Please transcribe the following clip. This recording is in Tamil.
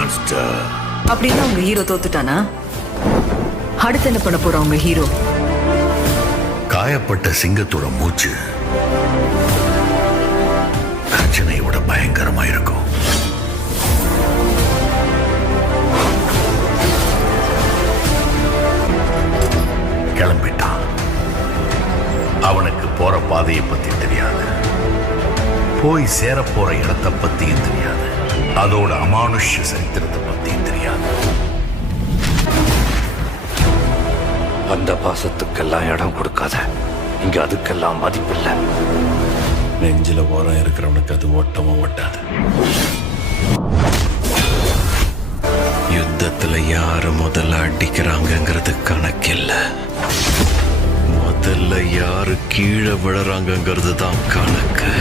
மான்ஸ்டர். அப்படின்னா உங்க ஹீரோ தோத்துட்டானா? அடுத்து என்ன பண்ண போறோம் உங்க ஹீரோ? காயப்பட்ட சிங்கத்தோட மூச்சு கர்ஜனையோட பயங்கரமா இருக்கும். கிளம்பிட்டான். அவனுக்கு போற பாதையை பத்தி தெரியாது, போய் சேர போற இடத்தை பத்தியும் தெரியாது, அதோட அமானுஷ்ய சரித்திரத்தை பத்தியும் தெரியாது. அந்த பாசத்துக்கெல்லாம் இடம் கொடுக்காத. இங்க அதுக்கெல்லாம் மதிப்பில்லை. நெஞ்சில ஓரம் இருக்கிறவனுக்கு அது ஓட்டமும் ஓட்டாது. யுத்தத்துல யாரு முதல்ல அடிக்கிறாங்கிறது கணக்கில்ல, முதல்ல யாரு கீழே விழுறாங்கிறது தான் கணக்கு.